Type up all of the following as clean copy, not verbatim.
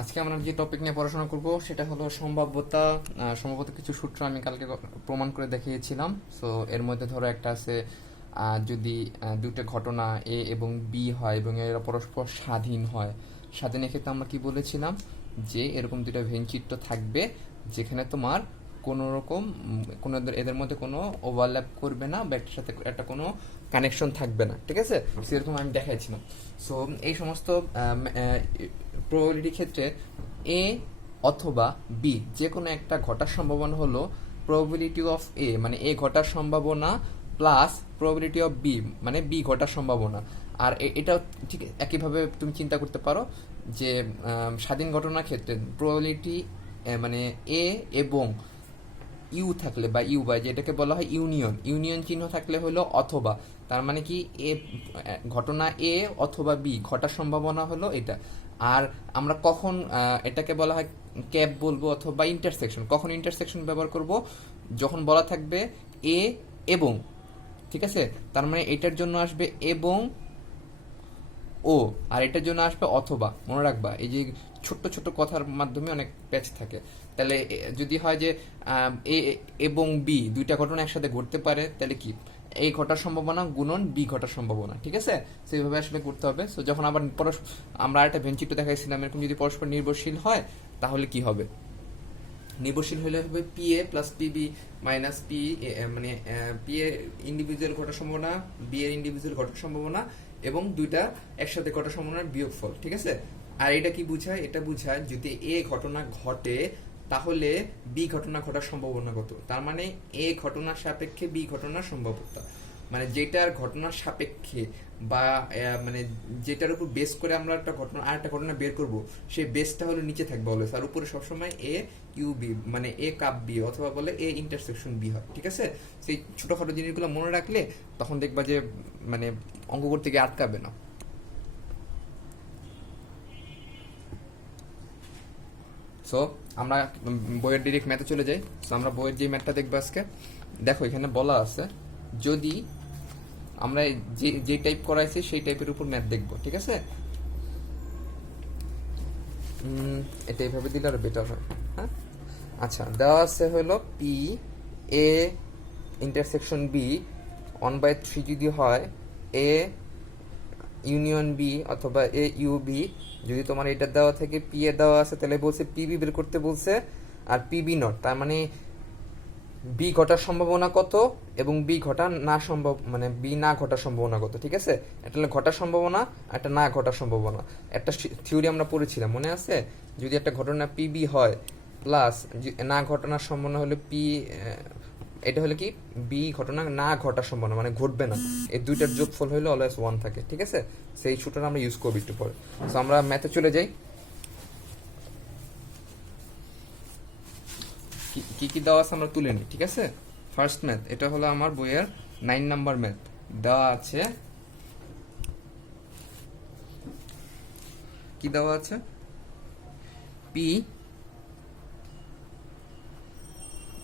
আজকে আমরা যে টপিক নিয়ে পড়াশোনা করব সেটা হলো সম্ভাব্যতা। সম্ভবত কিছু সূত্র আমি কালকে প্রমাণ করে দেখিয়েছিলাম। সো এর মধ্যে ধরো একটা আছে, যদি দুটো ঘটনা এ এবং বি হয় এবং এরা পরস্পর স্বাধীন হয়, স্বাধীনের ক্ষেত্রে আমরা কি বলেছিলাম যে এরকম দুটো ভেনচিত্র থাকবে যেখানে তোমার কোনো রকম কোনো এদের মধ্যে কোনো ওভারল্যাপ করবে না বা একটার সাথে একটা কোনো কানেকশন থাকবে না, ঠিক আছে? সেরকম আমি দেখাইছিলাম। সো এই সমস্ত প্রবাবিলিটির ক্ষেত্রে এ অথবা বি যে কোনো একটা ঘটার সম্ভাবনা হলো প্রবাবিলিটি অফ এ মানে এ ঘটার সম্ভাবনা প্লাস প্রবাবিলিটি অফ বি মানে বি ঘটার সম্ভাবনা। আর এটাও ঠিক একইভাবে তুমি চিন্তা করতে পারো যে স্বাধীন ঘটনার ক্ষেত্রে প্রবাবিলিটি মানে এ এবং ইউ থাকলে বা ইউ বা যেটাকে বলা হয় ইউনিয়ন, ইউনিয়ন চিহ্ন থাকলে হলো অথবা, তার মানে কি এ ঘটনা এ অথবা বি ঘটার সম্ভাবনা হলো এটা। আর আমরা কখন এটাকে বলা হয় ক্যাপ বলবো অথবা ইন্টারসেকশন, কখন ইন্টারসেকশন ব্যবহার করব যখন বলা থাকবে এ এবং, ঠিক আছে? তার মানে এটার জন্য আসবে এবং ও, আর এটার জন্য আসবে অথবা। মনে রাখবা এই যে ছোট্ট ছোট্ট কথার মাধ্যমে অনেক প্যাচ থাকে। তাহলে যদি হয় যে এ এবং বি দুইটা ঘটনা একসাথে ঘটতে পারে, তাহলে কি এই ঘটার সম্ভাবনা গুণন বি ঘটার সম্ভাবনা, ঠিক আছে? সেইভাবে আসলে করতে হবে। সো যখন আবার আমরা একটা ভেঞ্চিটো দেখাইছিলাম এরকম যদি পরস্পর নির্ভরশীল হয় তাহলে কি হবে? নির্ভরশীল হলে হবে P A plus PB minus P, মানে পি এ ইন্ডিভিজুয়াল ঘটার সম্ভাবনা, বি এর ইন্ডিভিজুয়াল ঘটার সম্ভাবনা এবং দুইটা একসাথে ঘটার সম্ভাবনার বিয়োগফল, ঠিক আছে? আর এটা কি বুঝায়? এটা বুঝায় যদি এ ঘটনা ঘটে তাহলে বি ঘটনা ঘটার সম্ভাবনা কত। তার মানে এ ঘটনার সাপেক্ষে বি ঘটনার সম্ভাব্যতা, মানে যেটার ঘটনার সাপেক্ষে বা মানে যেটার উপর বেস করে আমরা একটা ঘটনা আর একটা ঘটনা বের করব, সেই বেসটা হলো নিচে থাকবে অলওয়েজ, আর উপরে সবসময় এ ইউ বি মানে এ কাপ বি অথবা বলে এ ইন্টারসেকশন বি হয়, ঠিক আছে? সেই ছোটখাটো জিনিসগুলো মনে রাখলে তখন দেখবা যে মানে অঙ্ক করতে গিয়ে আটকাবে না। সো আমরা বইয়ের ডিরেক্ট ম্যাথে চলে যাই। সো আমরা বইয়ের যে ম্যাথটা দেখবো আজকে, দেখো এখানে বলা আছে যদি আমরা যে যে টাইপ করাইছি সেই টাইপের উপর ম্যাথ দেখবো, ঠিক আছে? এটা এইভাবে দিলে আরো বেটার হয়। হ্যাঁ, আচ্ছা, দেওয়া আছে হলো পি এ ইন্টারসেকশন বি 1/3 যদি হয় এ ইউনিয়ন বি অথবা এ ইউ বি, যদি তোমার এটা দেওয়া থেকে পি এ দেওয়া আছে তাহলে বলছে পিবি বের করতে বলছে আর পিবি নট, তার মানে বি ঘটার সম্ভাবনা কত এবং বি ঘটা না সম্ভব মানে বি না ঘটার সম্ভাবনা কত, ঠিক আছে? এটা হলো ঘটার সম্ভাবনা, একটা না ঘটার সম্ভাবনা। একটা থিওরি আমরা পড়েছিলাম, মনে আছে? যদি একটা ঘটনা পিবি হয় প্লাস না ঘটনার সম্ভাবনা হলো পি, এটা হলো কি বি ঘটনা না ঘটার সম্ভাবনা মানে ঘটবে না, এই দুইটার যোগফল হলো অলওয়েজ 1 থাকে, ঠিক আছে? সেই সূত্রটা আমরা ইউজ করবো একটু পরে। সো আমরা ম্যাথে চলে যাই। কি কি দেওয়া আছে আমরা তুলে নিই, ঠিক আছে? ফার্স্ট ম্যাথ, এটা হলো আমার বইয়ের 9 নাম্বার ম্যাথ। দেওয়া আছে কি দেওয়া আছে পি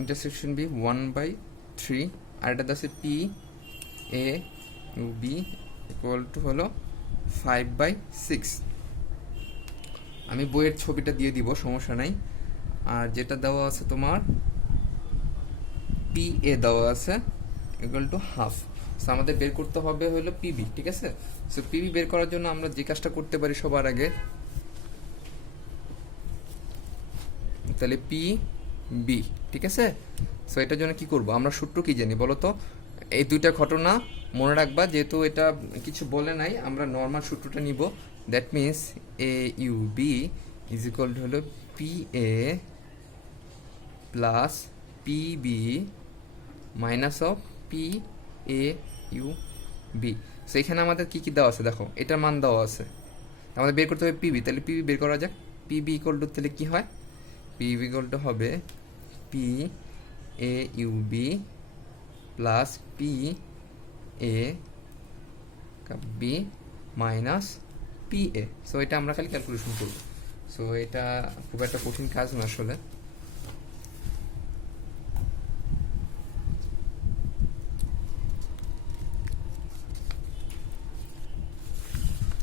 ইন্টারসেকশন বি 1/3 আর এটা আছে P A U B equal to হলো 5/6। আমি বইয়ের ছবিটা দিয়ে দিব, সমস্যা নাই। আর যেটা দেওয়া আছে তোমার পি এ দেওয়া আছে ইকুয়াল টু হাফ। সো আমাদের বের করতে হবে হলো পিবি, ঠিক আছে? সো পিবি বের করার জন্য আমরা যে কাজটা করতে পারি সবার আগে, তাহলে পি বি, ঠিক আছে? সো এটার জন্য কি করব আমরা? সূত্র কি জানি বলো তো? এই দুইটা ঘটনা মনে রাখবা, যেহেতু এটা কিছু বলে নাই আমরা নর্মাল সূত্রটা নিব। That means A U B is equal to হলো P A plus P B minus of P A U B. So এখানে আমাদের কি কি দেওয়া আছে দেখো, এটার মান দেওয়া আছে, আমাদের বের করতে হবে পিবি। তাহলে পিবি বের করা যাক। পিবি ইকুয়াল টু তাহলে কি হয়? পিবি ইকুয়াল টু হবে P A U B plus P A B minus P A. So এটা আমরা খালি ক্যালকুলেশন করব। সো এটা খুব একটা কঠিন কাজ না আসলে।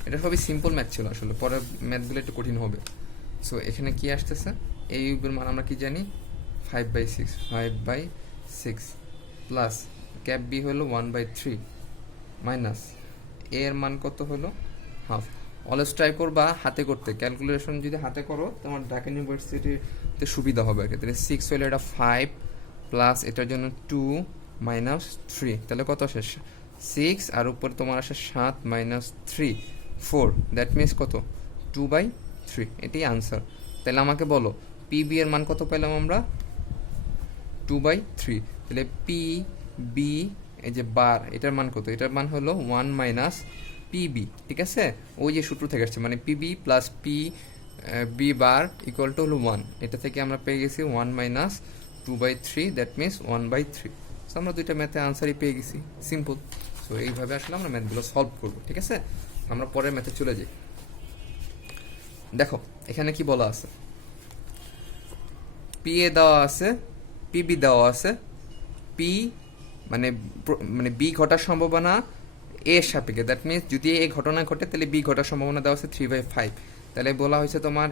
এটা সবই সিম্পল ম্যাথ ছিল আসলে, পরের ম্যাথগুলো একটু কঠিন হবে। সো এখানে কি আসতেছে, এ ইউবের মান আমরা কি জানি 5/6, 5/6 প্লাস ক্যাপ বি হলো 1/3 মাইনাস এ এর মান কত হলো হাফ। অলওয়েজ ট্রাই করবা হাতে করতে, ক্যালকুলেশন যদি হাতে করো তোমার ঢাকা ইউনিভার্সিটিতে সুবিধা হবে আর কি। তাহলে 6 হলে এটা 5 প্লাস এটার জন্য 2 মাইনাস 3, তাহলে কত আসে 6, আর উপরে তোমার আসে 7 মাইনাস 3 4, দ্যাট মিনস কত 2/3, এটাই আনসার। তাহলে আমাকে বলো পি বি এর মান কত পেলাম আমরা 2/3। তাহলে পি বি এই যে বার এটার মান কত, এটার মান হলো 1 মাইনাস পিবি, ঠিক আছে, ওই যে সূত্র থেকে আসছে, মানে PB plus P B bar equal to হলো 1, এটা থেকে আমরা পেয়ে গেছি 1 মাইনাস 2/3, দ্যাট মিনস 1/3। সো আমরা দুইটা ম্যাথে আনসারই পেয়ে গেছি, সিম্পল। সো এইভাবে আসলে আমরা ম্যাথগুলো সলভ করবো, ঠিক আছে। আমরা পরের ম্যাথে চলে যাই। দেখো এখানে কি বলা আছে, পি এ দেওয়া আছে, পিবি দেওয়া আছে, পি মানে বি ঘটার সম্ভাবনা এ সাপেক্ষে, দ্যাট মিনস যদি এ ঘটনা ঘটে তাহলে বি ঘটার সম্ভাবনা দেওয়া আছে 3/5। তাহলে বলা হয়েছে তোমার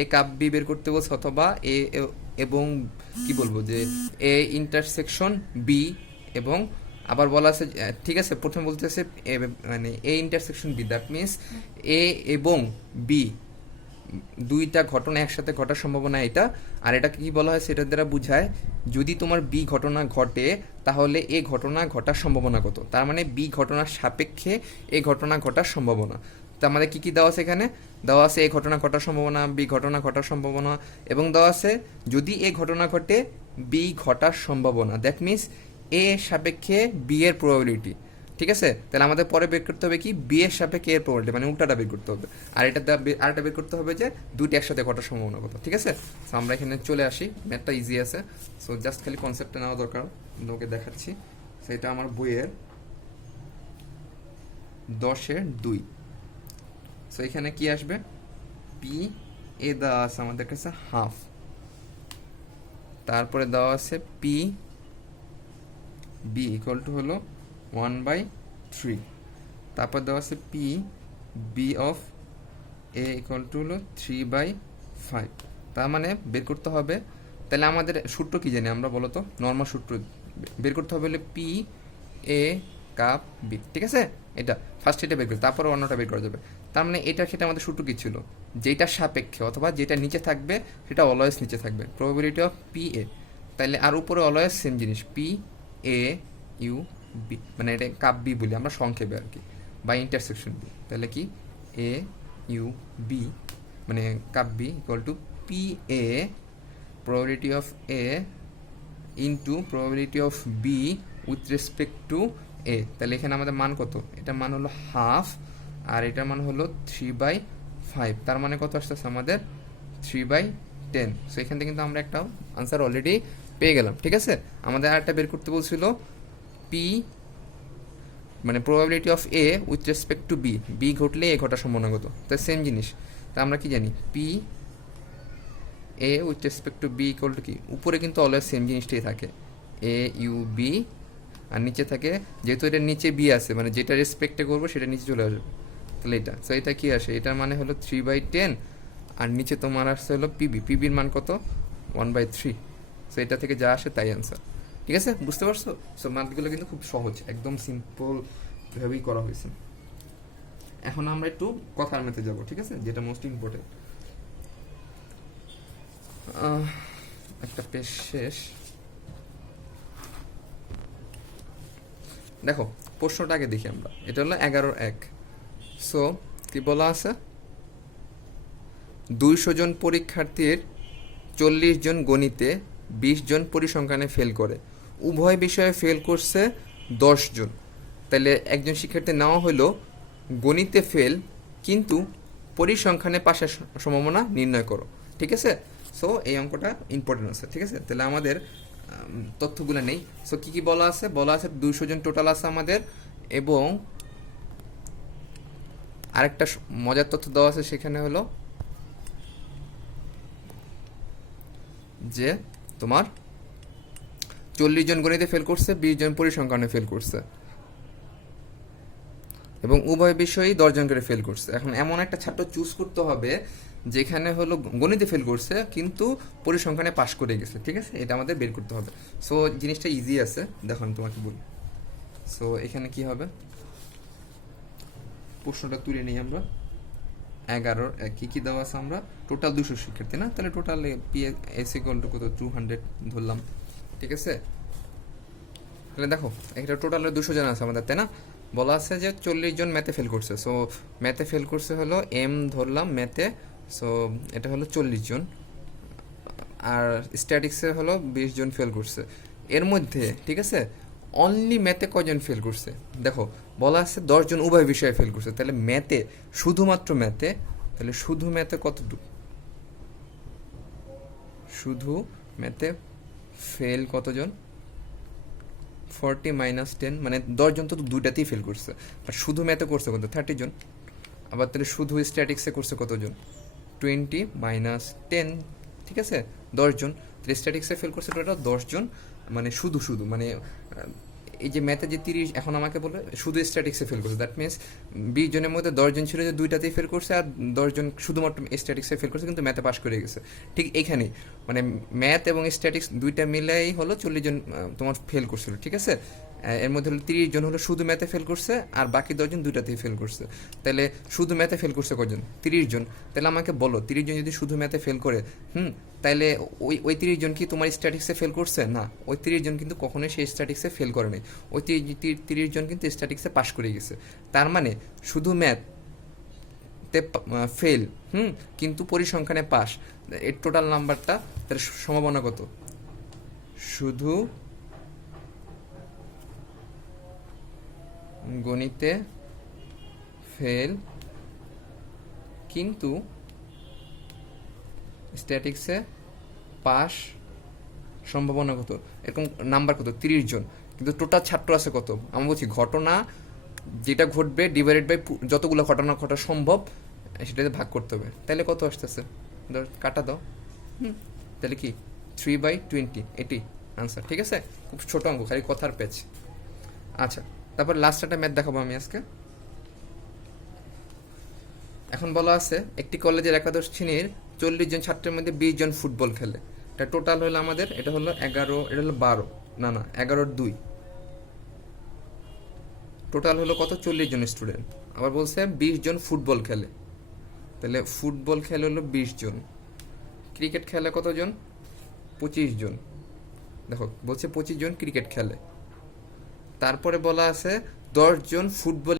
এ কাপ বি বের করতে বলছে, অথবা এ এবং কি বলবো যে এ ইন্টারসেকশন বি, এবং আবার বলা আছে, ঠিক আছে, প্রথমে বলতেছে মানে A intersection B, that means A এবং বি দুইটা ঘটনা একসাথে ঘটার সম্ভাবনা এটা। আর এটা কি বলা হয় সেটার দ্বারা বুঝায় যদি তোমার বি ঘটনা ঘটে তাহলে এ ঘটনা ঘটার সম্ভাবনা কত, তার মানে বি ঘটনার সাপেক্ষে এ ঘটনা ঘটার সম্ভাবনা। তো আমাদের কি কি দেওয়া আছে এখানে, দেওয়া আছে এ ঘটনা ঘটার সম্ভাবনা, বি ঘটনা ঘটার সম্ভাবনা, এবং দেওয়া আছে যদি এ ঘটনা ঘটে বি ঘটার সম্ভাবনা, দ্যাট মিনস এ সাপেক্ষে বি এর প্রবাবিলিটি, ঠিক আছে। তাহলে আমাদের পরে বের করতে হবে কি বি এর সাপেক্ষে এর প্রবাবিলিটি, মানে উল্টাটা বের করতে হবে। আর আরেকটা বের করতে হবে যে দুইটি একসাথে ঘটার সম্ভাবনা কত, ঠিক আছে। সো আমরা এখানে চলে আসি, ম্যাথটা ইজি আছে। সো জাস্ট খালি কনসেপ্টটা নেওয়া দরকার, তোমাকে দেখাচ্ছি। সেটা আমার বইয়ের 10-2। সো এখানে কি আসবে, পি এ দেওয়া আছে আমাদের কাছে হাফ, তারপরে দেওয়া আছে পি বি ইকুয়াল টু হলো 1/3, তারপর দেওয়া আছে P B of A equal to হলো 3/5। তার মানে বের করতে হবে, তাহলে আমাদের সূত্র কি জানি আমরা বলো তো, নর্মাল সূত্র বের করতে হবে হলে পি এ কাপ বি, ঠিক আছে। এটা ফার্স্ট এটা বের করে তারপরে অন্যটা বের করা যাবে। তার মানে এটার ক্ষেত্রে আমাদের সূত্র কি ছিল, যেটা সাপেক্ষে অথবা যেটা নিচে থাকবে সেটা অলওয়েজ নিচে থাকবে, প্রবাবিলিটি অফ পি এ। তাইলে আর উপরে অলওয়েজ সেম জিনিস পি এ ইউ বি, মানে এটা কাপ বি বলি আমরা সংক্ষেপে আর কি, বা ইন্টারসেকশন বি। তাহলে কি এ ইউ বি মানে cup B equal to P A probability of A into probability of B with respect to A। তাহলে এখানে আমাদের মান কত, এটার মান হলো হাফ আর এটার মান হলো 3/5, তার মানে কত আসতেছে আমাদের 3/10। সো এখান থেকে কিন্তু আমরা একটা আনসার অলরেডি পেয়ে গেলাম, ঠিক আছে। আমাদের আরেকটা বের করতে বলছিল পি মানে probability of A with respect to B, B ঘটলে A ঘটার সম্ভাবনা কত, তাই সেম জিনিস। তা আমরা কি জানি P A with respect to B equal to কি, উপরে কিন্তু অলওয়েজ সেম জিনিসটাই থাকে এ ইউ বি, আর নিচে থাকে যেহেতু এটার নিচে বি আছে মানে যেটা রেসপেক্টে করবো সেটা নিচে চলে আসবে, তাহলে এটা। সো এটা কি আসে, এটার মানে হলো 3/10, আর নিচে তোমার আসছে হলো পিবি, পিবির মান কত 1/3। সো এটা থেকে যা আসে তাই অ্যান্সার, ঠিক আছে, বুঝতে পারছো। সো ম্যাথগুলো কিন্তু খুব সহজ, একদম সিম্পল ভাবেই করা হয়েছে। এখন আমরা একটু কথার ম্যাথে যাবো, ঠিক আছে, যেটা মোস্ট ইম্পর্টেন্ট। একটা পেজ শেষ। দেখো প্রশ্নটা আগে দেখি আমরা, এটা হলো 11-1। সো কি বলা আছে, 200 জন পরীক্ষার্থীর 40 জন গণিতে, 20 জন পরিসংখ্যানে ফেল করে, উভয় বিষয়ে ফেল করছে 10 জন। তাহলে একজন শিক্ষার্থী নেওয়া হলো গণিতে ফেল কিন্তু পরিসংখ্যানে পাশের সম্ভাবনা নির্ণয় করো, ঠিক আছে। সো এই অঙ্কটা ইম্পর্টেন্ট আছে, ঠিক আছে। তাহলে আমাদের তথ্যগুলো নেই। সো কি কি বলা আছে, বলা আছে 200 জন টোটাল আছে আমাদের, এবং আরেকটা মজার তথ্য দেওয়া আছে সেখানে হলো যে তোমার 40 জন গণিতে ফেল করছে, 20 জন পরিসংখ্যানে ফেল করছে। এবং উভয় বিষয়ই 10 জন করে ফেল করছে। এখন এমন একটা ছাত্র চুজ করতে হবে যেখানে হলো গণিতে ফেল করছে কিন্তু পরিসংখ্যানে পাশ করে গেছে, ঠিক আছে? এটা আমাদের বের করতে হবে। সো জিনিসটা ইজি আছে, দেখো আমি তোমাকে বলি। সো এখানে কি হবে, প্রশ্নটা তুলে নিই আমরা। 11 কি কি দেওয়া আছে, আমরা টোটাল 200 শিক্ষার্থী না, তাহলে টোটাল এস ইকুয়াল টু কত 200 ধরলাম, ঠিক আছে? তাহলে দেখো এটা টোটাল 200 জন আছে আমাদের, তাই না? বলা আছে যে 40 জন ম্যাথে ফেল করছে। সো ম্যাথে ফেল করছে হলো এম ধরলাম ম্যাথে, সো এটা হলো 40 জন। আর স্ট্যাটিক্সে হলো 20 জন ফেল করছে। এর মধ্যে ঠিক আছে অনলি ম্যাথে কয়জন ফেল করছে দেখো, বলা আছে 10 জন উভয় বিষয়ে ফেল করছে। তাহলে ম্যাথে, শুধুমাত্র ম্যাথে, তাহলে শুধু ম্যাথে কতটুকু, শুধু ম্যাথে ফেল কতজন, 40 - 10, মানে 10 জন তো দুইটাতেই ফেল করছে। আর শুধু ম্যাথে করছে কত, 30 জন। আবার তাহলে শুধু স্ট্যাটিক্সে করছে কতজন, 20 - 10, ঠিক আছে? 10 জন। তাহলে স্ট্যাটিক্সে ফেল করছে টোটাল 10 জন, মানে শুধু শুধু মানে এই যে ম্যাথে যে 30, এখন আমাকে বলে শুধু স্ট্যাটিক্সে ফেল করছে, দ্যাট মিনস 20 জনের মধ্যে 10 জন ছিল যে দুইটাতেই ফেল করছে, আর 10 জন শুধুমাত্র স্ট্যাটিক্সে ফেল করছে কিন্তু ম্যাথে পাস করে গেছে। ঠিক এইখানেই মানে ম্যাথ এবং স্ট্যাটিক্স দুইটা মিলেই হলো 40 জন তোমার ফেল করছিল, ঠিক আছে? এর মধ্যে হলো 30 জন হলো শুধু ম্যাথে ফেল করছে, আর বাকি 10 জন দুইটাতেই ফেল করছে। তাহলে শুধু ম্যাথে ফেল করছে কজন, 30 জন। তাহলে আমাকে বলো 30 জন যদি শুধু ম্যাথে ফেল করে, তাইলে ওই 30 জন কি তোমার স্ট্যাটিক্সে ফেল করছে? না, ওই 30 জন কিন্তু কখনোই সেই স্ট্যাটিক্সে ফেল করেনি। ওই 30 জন কিন্তু স্ট্যাটিক্সে পাশ করে গেছে। তার মানে শুধু ম্যাথতে ফেল, কিন্তু পরিসংখ্যানে পাস, এর টোটাল নাম্বারটা, তার সম্ভাবনা কত? শুধু গণিতে ফেল কিন্তু স্ট্যাটিক্সে পাস, সম্ভাবনা কত? এরকম নাম্বার কত? 30 জন। কিন্তু টোটাল ছাত্র আছে কত? আমি বলছি ঘটনা যেটা ঘটবে ডিভাইডেড বাই যতগুলো ঘটনা ঘটা সম্ভব সেটাতে ভাগ করতে হবে। তাহলে কত আসতেছে, কাটা দাও। তাহলে কি 3/20, এটি আনসার, ঠিক আছে? খুব ছোট অঙ্ক, খালি কথার প্যাচ। আচ্ছা, তারপর লাস্ট একটা ম্যাথ দেখাবো আমি আজকে। এখন বলা আছে একটি কলেজের একাদশ শ্রেণীর 40 জন ছাত্রের মধ্যে 20 জন ফুটবল খেলে। এটা টোটাল হলো আমাদের, এটা হলো 11, এটা হলো 12, না 11-2, টোটাল হলো কত, 40 জন স্টুডেন্ট। আবার বলছে 20 জন ফুটবল খেলে, তাহলে ফুটবল খেলে হলো 20 জন। ক্রিকেট খেলে কতজন, 25 জন। দেখো বলছে 25 জন ক্রিকেট খেলে। তারপরে বলা আছে 10 জন ফুটবল